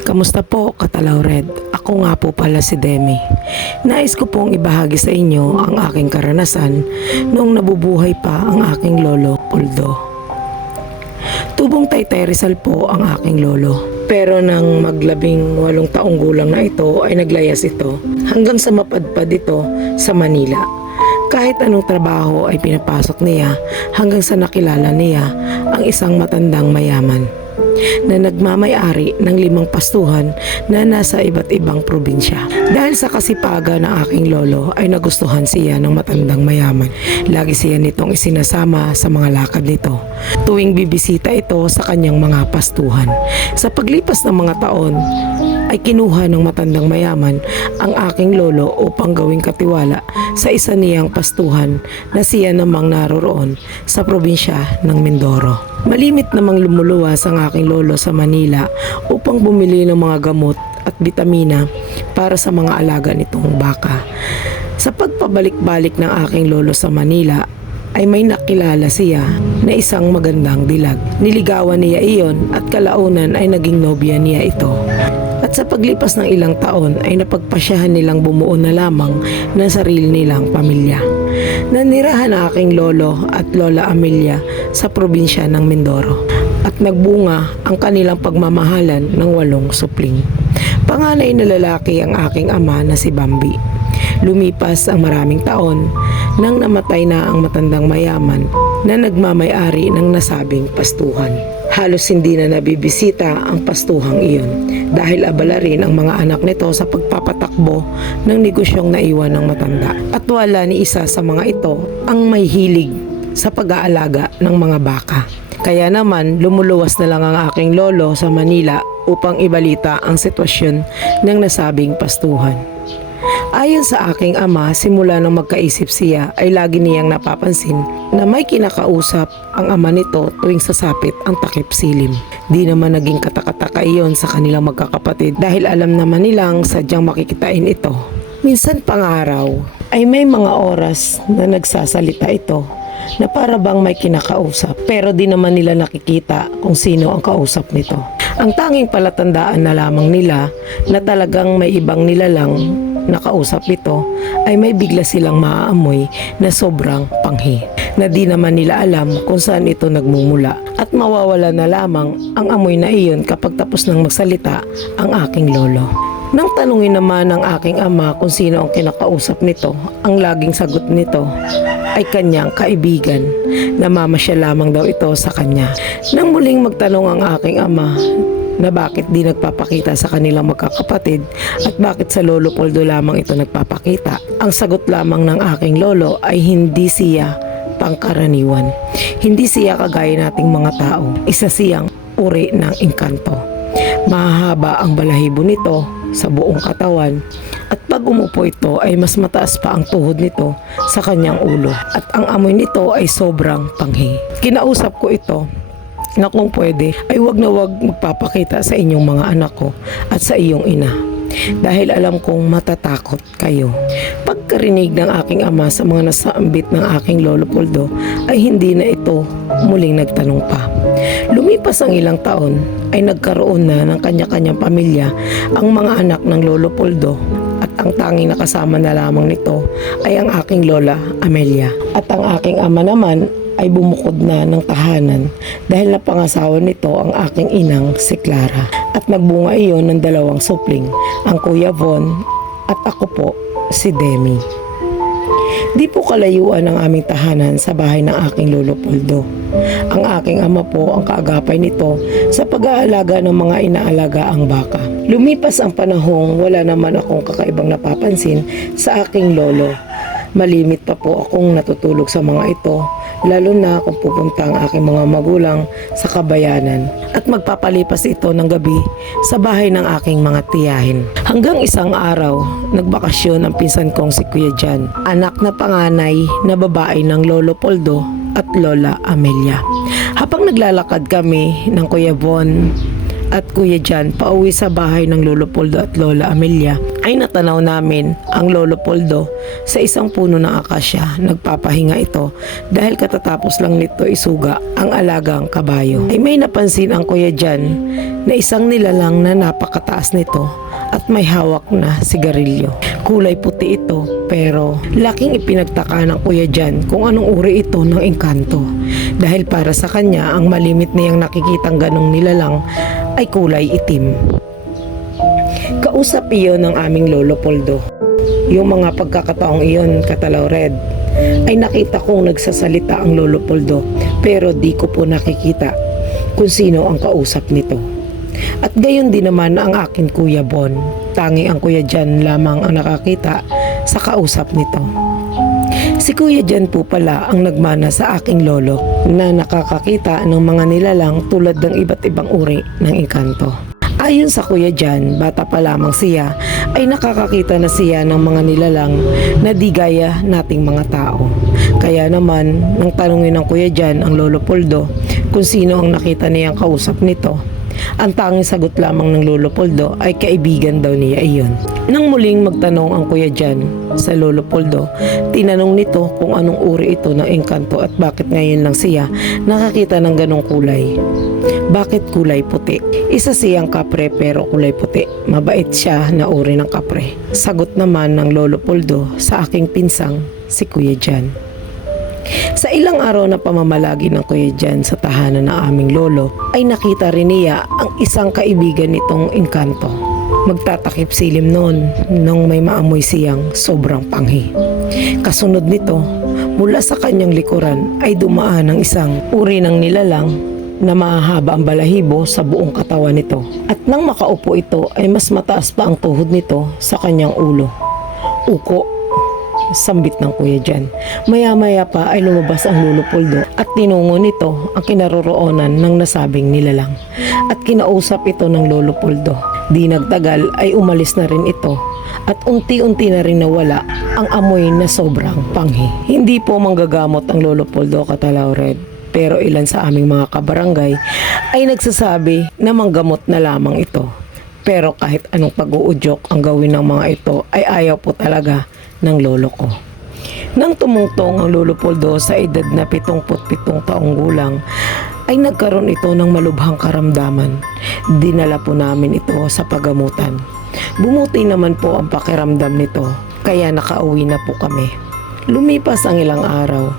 Kamusta po, Katalaw Red? Ako nga po pala si Demi. Nais ko pong ibahagi sa inyo ang aking karanasan noong nabubuhay pa ang aking lolo, Puldo. Tubong Taytay Rizal po ang aking lolo. Pero nang mag-18 taong gulang na ito ay naglayas ito hanggang sa mapadpad ito sa Manila. Kahit anong trabaho ay pinapasok niya hanggang sa nakilala niya ang isang matandang mayaman na nagmamay-ari ng 5 pastuhan na nasa iba't ibang probinsya. Dahil sa kasipagan ng aking lolo ay nagustuhan siya ng matandang mayaman. Lagi siya nitong isinasama sa mga lakad nito tuwing bibisita ito sa kanyang mga pastuhan. Sa paglipas ng mga taon ay kinuha ng matandang mayaman ang aking lolo upang gawing katiwala sa isa niyang pastuhan na siya namang naroroon sa probinsya ng Mindoro. Malimit namang lumuluwas ang aking lolo sa Manila upang bumili ng mga gamot at bitamina para sa mga alaga nitong baka. Sa pagpabalik-balik ng aking lolo sa Manila ay may nakilala siya na isang magandang dilag. Niligawan niya iyon at kalaunan ay naging nobya niya ito. At sa paglipas ng ilang taon ay napagpasyahan nilang bumuo na lamang ng sarili nilang pamilya. Nanirahan ang aking lolo at lola Amelia sa probinsya ng Mindoro at nagbunga ang kanilang pagmamahalan ng 8 supling. Panganay na lalaki ang aking ama na si Bambi. Lumipas ang maraming taon nang namatay na ang matandang mayaman na nagmamay-ari ng nasabing pastuhan. Halos hindi na nabibisita ang pastuhang iyon dahil abala rin ang mga anak nito sa pagpapatakbo ng negosyong naiwan ng matanda. At wala ni isa sa mga ito ang may hilig sa pag-aalaga ng mga baka. Kaya naman lumuluwas na lang ang aking lolo sa Manila upang ibalita ang sitwasyon ng nasabing pastuhan. Ayon sa aking ama, simula nang magkaisip siya ay lagi niyang napapansin na may kinakausap ang ama nito tuwing sasapit ang takip silim. Di naman naging katakataka iyon sa kanilang magkakapatid dahil alam naman nilang sadyang makikitain ito. Minsan pang araw ay may mga oras na nagsasalita ito na para bang may kinakausap pero di naman nila nakikita kung sino ang kausap nito. Ang tanging palatandaan na lamang nila na talagang may ibang nilalang nakausap ito ay may bigla silang maaamoy na sobrang panghi na di naman nila alam kung saan ito nagmumula at mawawala na lamang ang amoy na iyon kapag tapos nang magsalita ang aking lolo. Nang tanungin naman ng aking ama kung sino ang kinakausap nito, ang laging sagot nito ay kanyang kaibigan na mamasyal lamang daw ito sa kanya. Nang muling magtanong ang aking ama na bakit di nagpapakita sa kanilang magkakapatid at bakit sa lolo Poldo lamang ito nagpapakita, ang sagot lamang ng aking lolo ay hindi siya pangkaraniwan. Hindi siya kagaya nating mga tao. Isa siyang uri ng engkanto. Mahahaba ang balahibo nito sa buong katawan at pag umupo ito ay mas mataas pa ang tuhod nito sa kanyang ulo at ang amoy nito ay sobrang panghi. Kinausap ko ito na kung pwede ay wag na wag magpapakita sa inyong mga anak ko at sa iyong ina dahil alam kong matatakot kayo. Pagkarinig ng aking ama sa mga nasaambit ng aking lolo Poldo ay hindi na ito muling nagtanong pa. Lumipas ang ilang taon ay nagkaroon na ng kanya-kanyang pamilya ang mga anak ng lolo Poldo at ang tanging nakasama na lamang nito ay ang aking lola Amelia. At ang aking ama naman ay bumukod na ng tahanan dahil napangasawa nito ang aking inang si Clara. At nagbunga iyon ng 2 supling, ang Kuya Von at ako po si Demi. Di po kalayuan ang aming tahanan sa bahay ng aking lolo Poldo. Ang aking ama po ang kaagapay nito sa pag-aalaga ng mga inaalaga ang baka. Lumipas ang panahong wala naman akong kakaibang napapansin sa aking lolo. Malimit pa po akong natutulog sa mga ito, lalo na kung pupunta ang aking mga magulang sa kabayanan at magpapalipas ito ng gabi sa bahay ng aking mga tiyahin. Hanggang isang araw, nagbakasyon ang pinsan kong si Kuya Jan, anak na panganay na babae ng lolo Poldo at lola Amelia. Habang naglalakad kami ng Kuya Von at Kuya Jan pauwi sa bahay ng Lolo Poldo at Lola Amelia, ay natanaw namin ang Lolo Poldo sa isang puno ng akasya. Nagpapahinga ito dahil katatapos lang nito isuga ang alagang kabayo. Ay may napansin ang Kuya Jan na isang nilalang na napakataas nito at may hawak na sigarilyo. Kulay puti ito pero laking ipinagtaka ng Kuya Jan kung anong uri ito ng engkanto. Dahil para sa kanya ang malimit niyang nakikitang ganong nilalang ay kulay itim. Kausap iyon ng aming Lolo Poldo. Yung mga pagkakataong iyon, Katalaw Red, ay nakita kong nagsasalita ang Lolo Poldo pero di ko po nakikita kung sino ang kausap nito. At gayon din naman ang akin Kuya Bon. Tangi ang Kuya Jan lamang ang nakakita sa kausap nito. Si Kuya Jan po pala ang nagmana sa aking lolo na nakakakita ng mga nilalang tulad ng iba't ibang uri ng engkanto. Ayon sa Kuya Jan, bata pa lamang siya ay nakakakita na siya ng mga nilalang na di gaya nating mga tao. Kaya naman, nang tanungin ng Kuya Jan ang Lolo Poldo kung sino ang nakita niyang kausap nito, ang tanging sagot lamang ng Lolo Poldo ay kaibigan daw niya iyon. Nang muling magtanong ang Kuya Jan sa Lolo Poldo, tinanong nito kung anong uri ito ng engkanto at bakit ngayon lang siya nakakita ng ganong kulay. Bakit kulay puti? Isa siyang kapre pero kulay puti. Mabait siya na uri ng kapre. Sagot naman ng Lolo Poldo sa aking pinsang si Kuya Jan. Sa ilang araw na pamamalagi ng Kuya Jan sa tahanan ng aming lolo, ay nakita rin niya ang isang kaibigan nitong engkanto. Magtatakip silim noon nung may maamoy siyang sobrang panghi. Kasunod nito, mula sa kanyang likuran ay dumaan ang isang uri ng nilalang na mahaba ang balahibo sa buong katawan nito. At nang makaupo ito ay mas mataas pa ang tuhod nito sa kanyang ulo. Uko, sambit ng Kuya Jan. Maya-maya pa ay lumabas ang Lolo Poldo at tinungo nito ang kinaroroonan ng nasabing nilalang. At kinausap ito ng Lolo Poldo. Di nagtagal ay umalis na rin ito at unti-unti na rin nawala ang amoy na sobrang panghi. Hindi po manggagamot ang Lolo Poldo, Katalaw Red, pero ilan sa aming mga kabarangay ay nagsasabi na manggamot na lamang ito. Pero kahit anong pag-uudyok ang gawin ng mga ito ay ayaw po talaga ng lolo ko. Nang tumungtong ang Lolo Poldo sa edad na 77 taong gulang, ay nagkaroon ito ng malubhang karamdaman. Dinala po namin ito sa pagamutan. Bumuti naman po ang pakiramdam nito, kaya nakauwi na po kami. Lumipas ang ilang araw.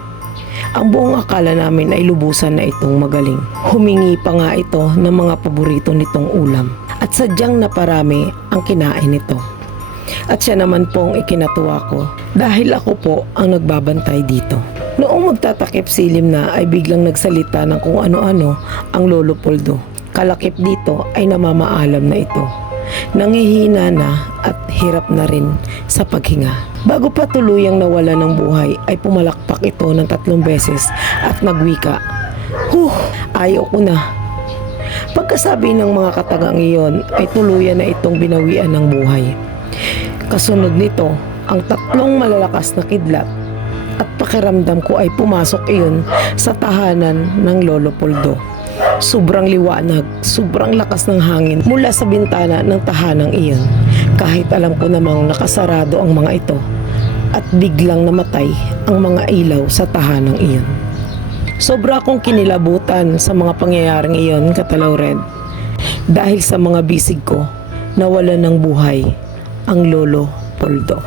Ang buong akala namin ay lubusan na itong magaling. Humingi pa nga ito ng mga paborito nitong ulam at sadyang naparami ang kinain nito. At siya naman pong ikinatuwa ko dahil ako po ang nagbabantay dito. Noong magtatakip silim na ay biglang nagsalita ng kung ano-ano ang Lolo Poldo. Kalakip dito ay namamaalam na ito. Nangihina na at hirap na rin sa paghinga. Bago pa tuluyang nawala ng buhay ay pumalakpak ito ng 3 beses at nagwika, "Huh, ayaw ko na." Pagkasabi ng mga katagang iyon ay tuluyan na itong binawian ng buhay. Kasunod nito ang 3 malalakas na kidlat at pakiramdam ko ay pumasok iyon sa tahanan ng Lolo Poldo. Sobrang liwanag, sobrang lakas ng hangin mula sa bintana ng tahanang iyon. Kahit alam ko namang nakasarado ang mga ito at biglang namatay ang mga ilaw sa tahanang iyon. Sobra akong kinilabutan sa mga pangyayaring iyon, Katalaw Red. Dahil sa mga bisig ko, nawalan ng buhay ang Lolo Poldo.